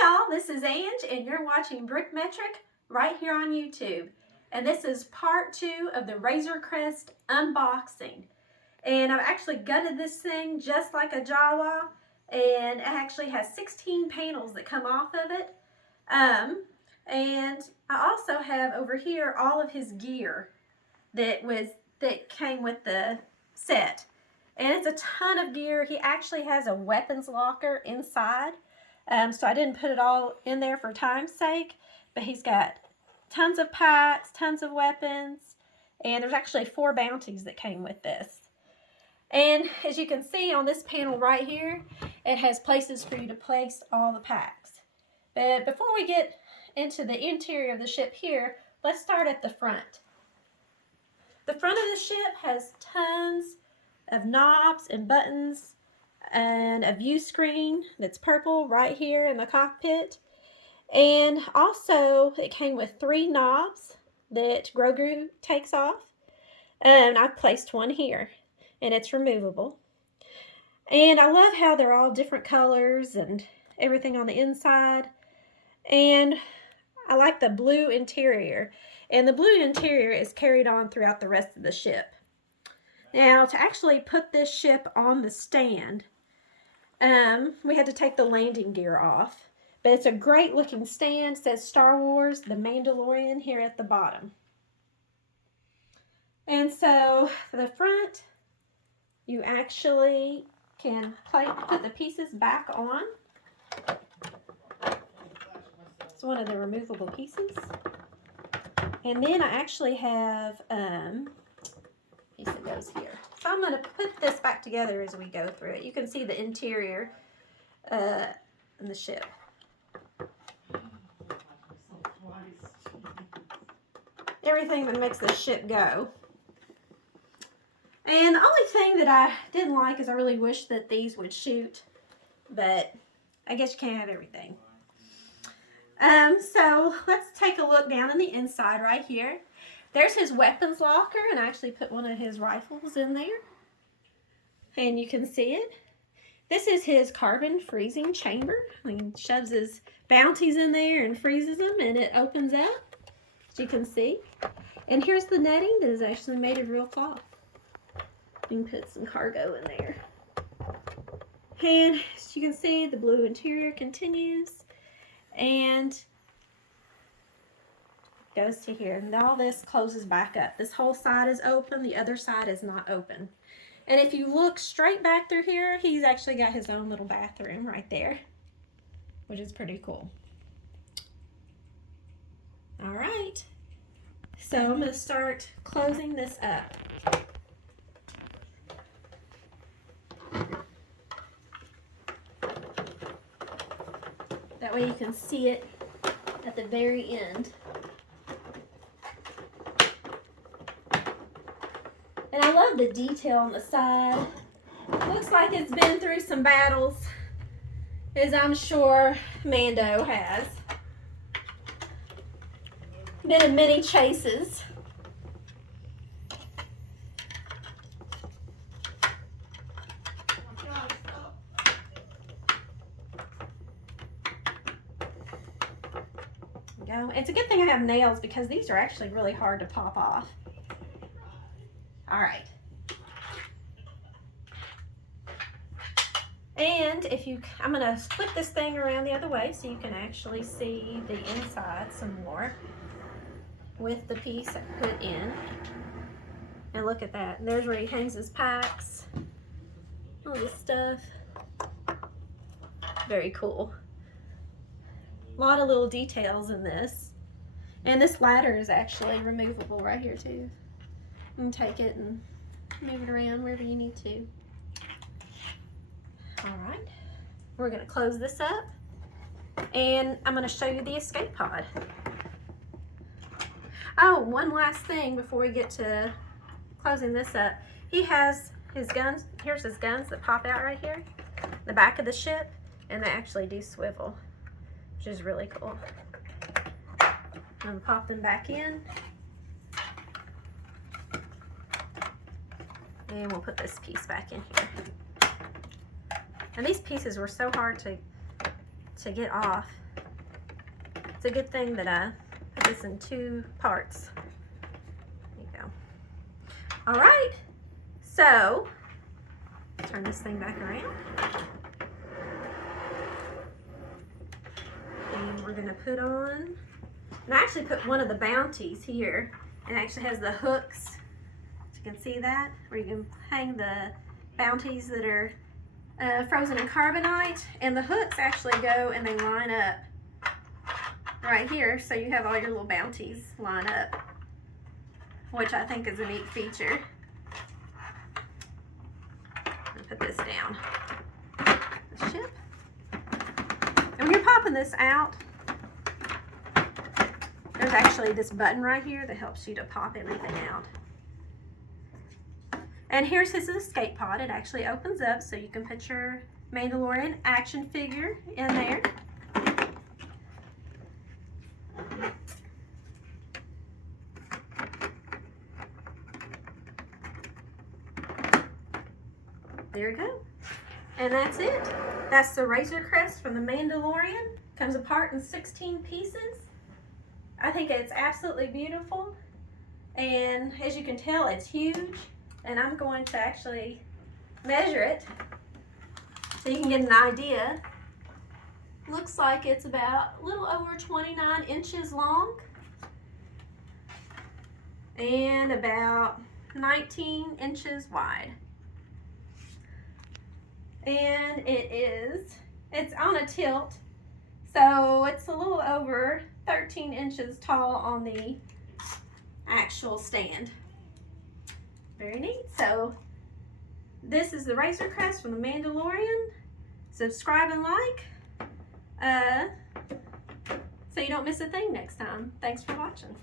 y'all, this is Ange and you're watching Brickmetric right here on YouTube. And this is part 2 of the Razor Crest unboxing. And I've actually gutted this thing just like a Jawa, and it actually has 16 panels that come off of it. And I also have over here all of his gear that came with the set. And it's a ton of gear. He actually has a weapons locker inside. So I didn't put it all in there for time's sake, but he's got tons of packs, tons of weapons, and there's actually 4 bounties that came with this. And as you can see on this panel right here, it has places for you to place all the packs. But before we get into the interior of the ship here, let's start at the front. The front of the ship has tons of knobs and buttons and a view screen that's purple right here in the cockpit. And also it came with 3 knobs that Grogu takes off. And I've placed one here and it's removable. And I love how they're all different colors and everything on the inside. And I like the blue interior. And the blue interior is carried on throughout the rest of the ship. Now, to actually put this ship on the stand, we had to take the landing gear off. But it's a great looking stand. It says Star Wars, the Mandalorian here at the bottom. And so, for the front, you actually can put the pieces back on. It's one of the removable pieces. And then I actually have piece that goes here. So I'm going to put this back together as we go through it. You can see the interior in the ship. Everything that makes the ship go. And the only thing that I didn't like is I really wish that these would shoot, but I guess you can't have everything. So let's take a look down on the inside right here. There's his weapons locker, and I actually put one of his rifles in there. And you can see it. This is his carbon freezing chamber. He shoves his bounties in there and freezes them, and it opens up, as you can see. And here's the netting that is actually made of real cloth. You can put some cargo in there. And as you can see, the blue interior continues. And goes to here, and all this closes back up. This whole side is open, the other side is not open. And if you look straight back through here, he's actually got his own little bathroom right there, which is pretty cool. All right, so I'm going to start closing this up. That way you can see it at the very end. And I love the detail on the side. Looks like it's been through some battles, as I'm sure Mando has. Been in many chases. There we go. It's a good thing I have nails because these are actually really hard to pop off. All right. And I'm going to flip this thing around the other way so you can actually see the inside some more with the piece I put in. And look at that. And there's where he hangs his packs. All this stuff. Very cool. A lot of little details in this. And this ladder is actually removable right here too. You can take it and move it around wherever you need to. All right, we're going to close this up, and I'm going to show you the escape pod. Oh, one last thing before we get to closing this up. He has his guns. Here's his guns that pop out right here, the back of the ship, and they actually do swivel, which is really cool. I'm going to pop them back in. And we'll put this piece back in here. And these pieces were so hard to get off. a good thing that I put this in 2 parts. There you go. All right, so turn this thing back around. And we're gonna put on, and I actually put one of the bounties here. It actually has the hooks. You can see that, where you can hang the bounties that are frozen in carbonite, and the hooks actually go and they line up right here, so you have all your little bounties line up, which I think is a neat feature. Put this down. The ship. And when you're popping this out, there's actually this button right here that helps you to pop everything out. And here's his escape pod. It actually opens up so you can put your Mandalorian action figure in there. There you go. And that's it. That's the Razor Crest from the Mandalorian. Comes apart in 16 pieces. I think it's absolutely beautiful. And as you can tell, it's huge. And I'm going to actually measure it so you can get an idea. Looks like it's about a little over 29 inches long and about 19 inches wide. And it's on a tilt, so it's a little over 13 inches tall on the actual stand. Very neat. So this is the Razor Crest from the Mandalorian. Subscribe and like so you don't miss a thing next time. Thanks for watching.